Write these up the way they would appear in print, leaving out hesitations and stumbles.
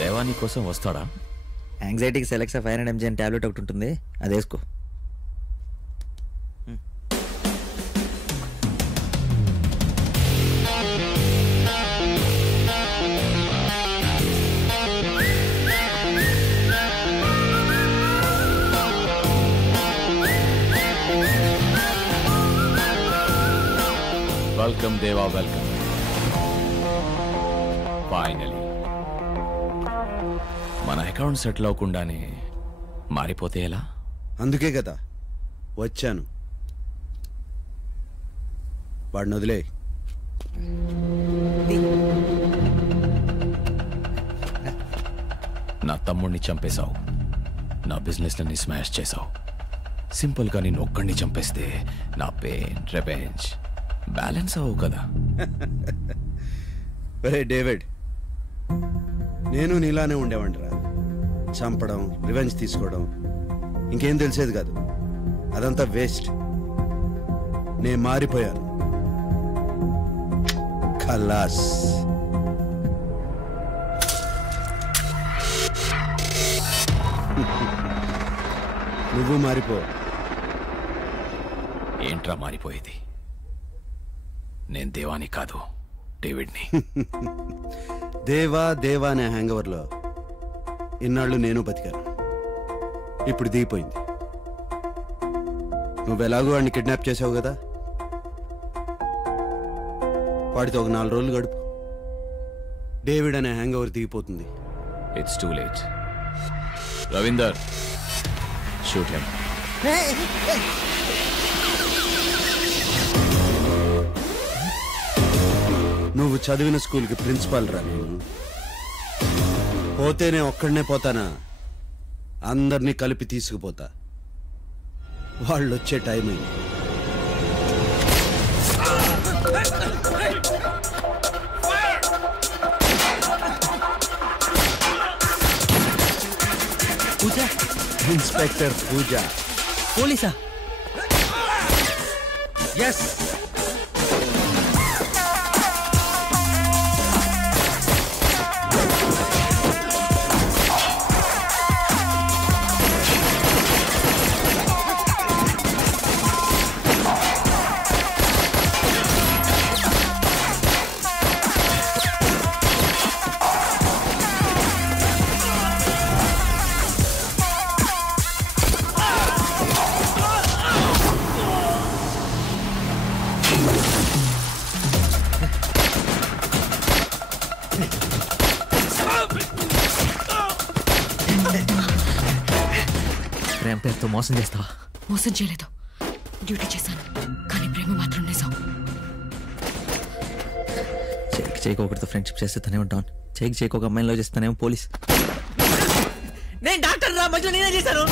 దేవాని కోసం వస్తాడా? యాంగ్జైటీకి సెలెక్సా 500 mg అని టాబ్లెట్ ఒకటి ఉంటుంది, అది వేసుకో. వెల్కమ్ దేవా, వెల్కమ్. ఫైనలీ మన అకౌంట్ సెటిల్ అవ్వకుండానే మారిపోతే ఎలా? అందుకే కదా వచ్చాను. వాడిని వదిలే. నా తమ్ముడిని చంపేశావు, నా బిజినెస్లని స్మాష్ చేశావు. సింపుల్గా నేను ఒక్కడిని చంపేస్తే నా పెయిన్ రివెంజ్ బ్యాలెన్స్ అవ్వవు కదా. ఒరే డేవిడ్, నేను నీలానే ఉండేవాడిరా. చంపడం, రివెంజ్ తీసుకోవడం, ఇంకేం తెలిసేది కాదు. అదంతా వేస్ట్. నేను మారిపోయాను. ఖలాస్. నువ్వు మారిపో. ఏంట్రా మారిపోయేది? నేను దేవాని కాదు, డేవిడ్ని. దేవా దేవా అనే హ్యాంగవర్లో ఇన్నాళ్ళు నేను బతికాను. ఇప్పుడు దిగిపోయింది. నువ్వెలాగో వాడిని కిడ్నాప్ చేసావు కదా, వాడితో ఒక 4 రోజులు గడుపు. డేవిడ్ అనే హ్యాంగవర్ దిగిపోతుంది. It's too late. Ravinder, shoot him. నువ్వు చదివిన స్కూల్కి ప్రిన్సిపాల్ రా నేను. పోతేనే ఒక్కడనే పోతానా? అందరినీ కలిపి తీసుకుపోతా. వాళ్ళు వచ్చే టైం అయింది. పూజ, ఇన్స్పెక్టర్ పూజ. పోలీసా? ఎస్. ప్రేమ పేరుతో మోసం చేస్తావా? మోసం చేయలేదు, డ్యూటీ చేశాను. కానీ ప్రేమ మాత్రం నిజం. చేయికి ఒకటితో ఫ్రెండ్షిప్ చేస్తూనే ఉంటాను. చేయికి ఒక అమ్మాయిలో చేస్తానేమో పోలీస్. నేను డాక్టర్ రా, మధ్యలో నేనే చేశాను.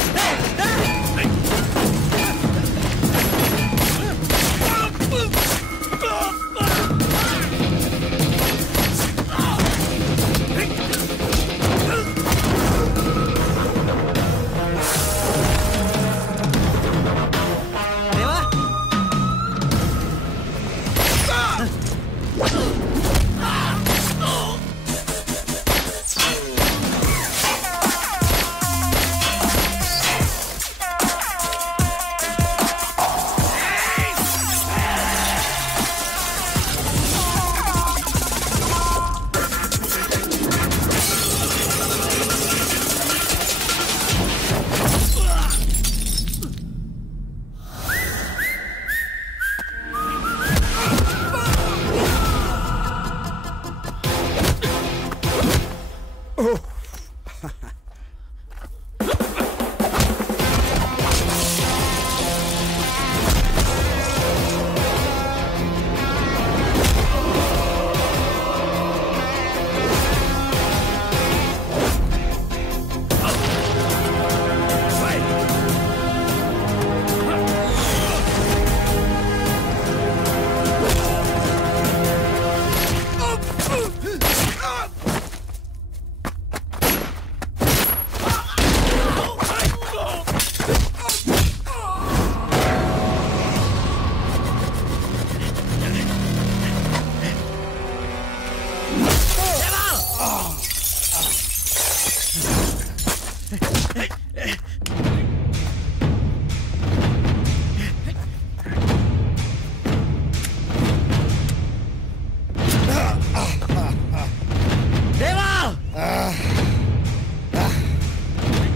దేవా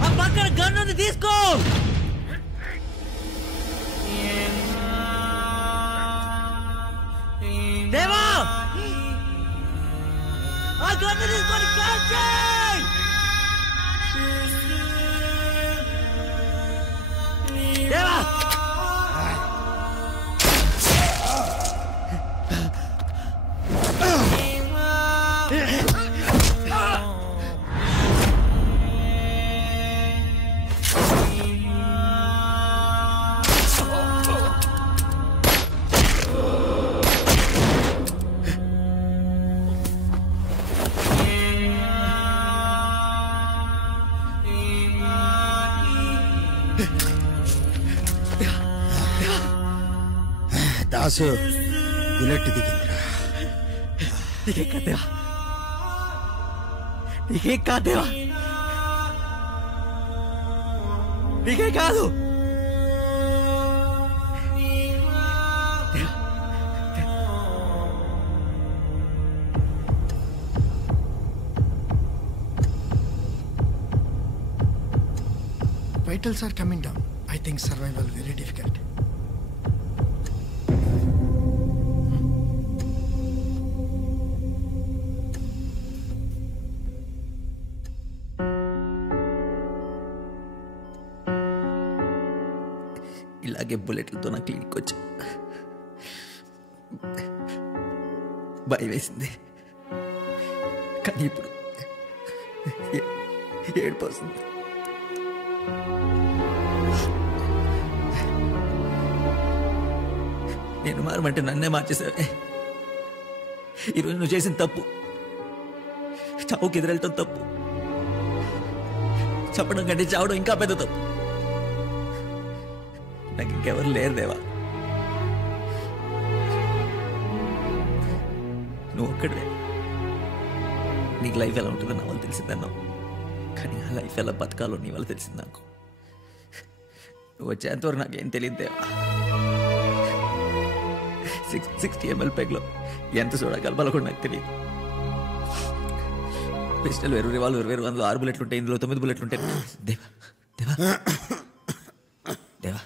ఆ పక్కన గన్ను తీసుకో. దేవా ఆ గన్ను తీసుకొని కాల్ చేయి. దేవా దాసు బుల్లెట్ దిగిందిరా. నీకే కాదేవా, నీకే కాదేవా, నీకే కాదు. Vitals are coming down. I think survival very difficult. ఇలాగే బుల్లెట్లతో నా క్లినిక్ వచ్చా. భయం వేసింది, కానీ ఇప్పుడు ఏడుపు వస్తుంది. నేను మారమంటే నన్నే మార్చేసావే. ఈరోజు నువ్వు చేసిన తప్పు, చావుకి ఎదురెళ్ళటం తప్పు, చెప్పడం కంటే చావడం ఇంకా పెద్ద తప్పు. నాకు ఇంకెవరు లేరు దేవా, నువ్వు ఒక్కడే. నీకు లైఫ్ ఎలా ఉంటుందో నా వాళ్ళు తెలిసిందన్నావు, కానీ ఆ లైఫ్ ఎలా బతకాలో నీ వల్ల తెలిసింది నాకు. నువ్వు వచ్చేంతవరకు నాకేం తెలియదు దేవా. 60 ml పెగ్లో ఎంత సోడా కలపాలో కూడా నాకు తెలియదు. పిస్టల్ వేరు, రివాల్వర్ వేరు, అందులో 6 బుల్లెట్లు ఉంటాయి, ఇందులో 9 బుల్లెట్లు ఉంటాయి. దేవా దేవా దేవా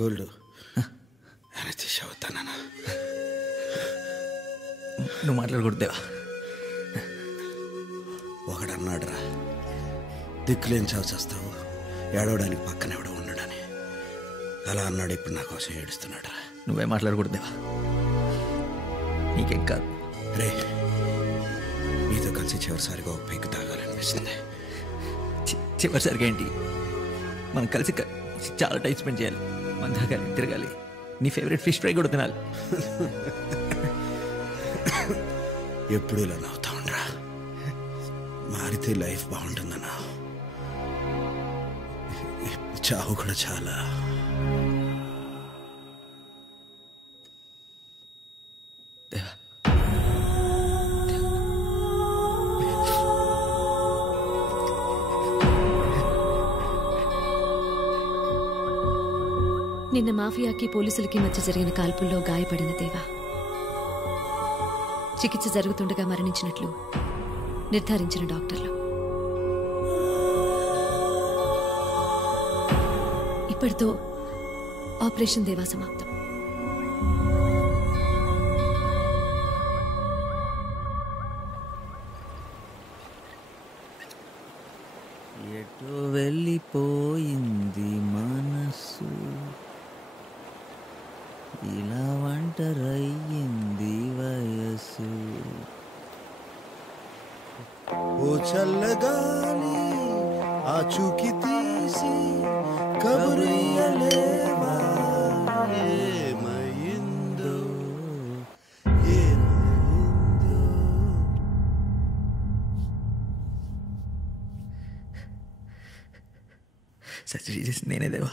గోల్డ్ అవుతానా? నువ్వు మాట్లాడకూడదు దేవా. ఒకడన్నాడురా, దిక్కులేని చావు చేస్తావు, ఏడవడానికి పక్కన ఎవడో ఉన్నాడని. అలా అన్నాడు, ఇప్పుడు నా కోసం ఏడుస్తున్నాడు రా. నువ్వే మాట్లాడకూడదు దేవా, నీకేం కాదు. రే, నీతో కలిసి చివరిసారిగా ఒక పెగ్గు తాగాలనిపిస్తుంది. చివరిసరిగా ఏంటి, మనం కలిసి చాలా టైం స్పెండ్ చేయాలి, మనం తాగాలి, తిరగాలి, నీ ఫేవరెట్ ఫిష్ ఫ్రై కూడా తినాలి. ఎప్పుడు ఇలా నవ్వుతా ఉండరా, మారితే లైఫ్ బాగుంటుందన్నా. చావు కూడా చాలా. నిన్న మాఫియాకి పోలీసులకి మధ్య జరిగిన కాల్పుల్లో గాయపడిన దేవా చికిత్స జరుగుతుండగా మరణించినట్లు నిర్ధారించిన డాక్టర్లు. ఇప్పటితో ఆపరేషన్ దేవా సమాప్తం. ఎటు వెళ్ళిపోయింది మనసు, ఇలా ఒంటరయ్యింది వయసు. ఓ చల్లగాలి ఆచూకి తీసి కబురియలేవా, ఏమైందో ఏమైందో. సర్జరీ చేసి నేనే దేవా,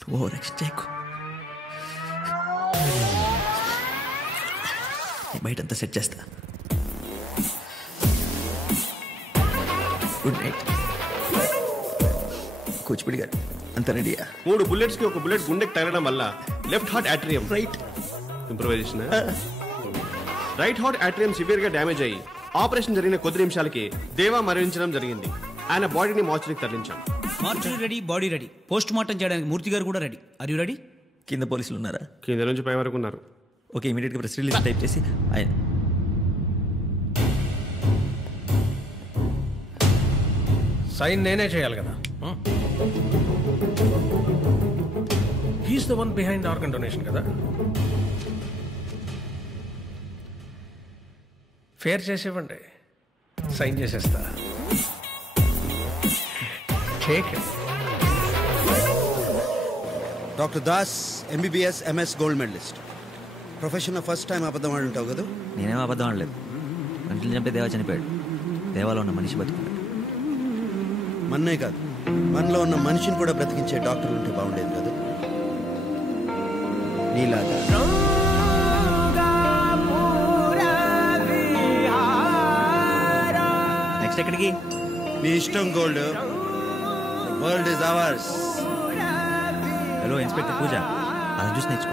నువ్వు ఓవర్ యాక్షన్ చేయకు. బయటంతా సెట్ చేస్తా. Good night. కూచిపూడి గారు అంత రెడీయా? 3 bullets కి ఒక బుల్లెట్ గుండెకి తగలడం వల్ల left heart atrium right. Improvisation. Right heart atrium severe గా డ్యామేజ్ అయ్యి ఆపరేషన్ జరిగిన కొద్ది నిమిషాలకి దేవా మరణించడం జరిగింది. ఆయన బాడీని మార్చురీకి తరలించాం. Mortuary ready, body ready. Post mortem చేయడానికి మూర్తి గారు కూడా రెడీ. Are you ready? కింద పోలీసులు ఉన్నారా? కింద నుంచి పై వరకు ఉన్నారు. ఓకే, ఇమీడియట్గా ప్రెస్ రిలీజ్ టైప్ చేసి సైన్ నేనే చేయాలి కదా. He's the one behind organ donation కదా. ఫేర్ చేసేవ్వండి, సైన్ చేసేస్తా. Doctor Das MBBS MS gold medalist. ప్రొఫెషన్లో ఫస్ట్ టైం అబద్ధం ఆడి ఉంటావు కదా. నేనేమో అబద్ధం ఆడలేదు. గంటలు చంపే దేవా చనిపోయాడు. దేవాలో ఉన్న మనిషి బతుకున్నాడు. మన్నే కాదు, మనలో ఉన్న మనిషిని కూడా బ్రతికించే డాక్టర్లు ఉంటే బాగుండేది కదా నీలాగా. నెక్స్ట్ ఎక్కడికి? మీ ఇష్టం gold. World is ours. Hello inspector Pooja, అలా చూసి నేర్చుకో.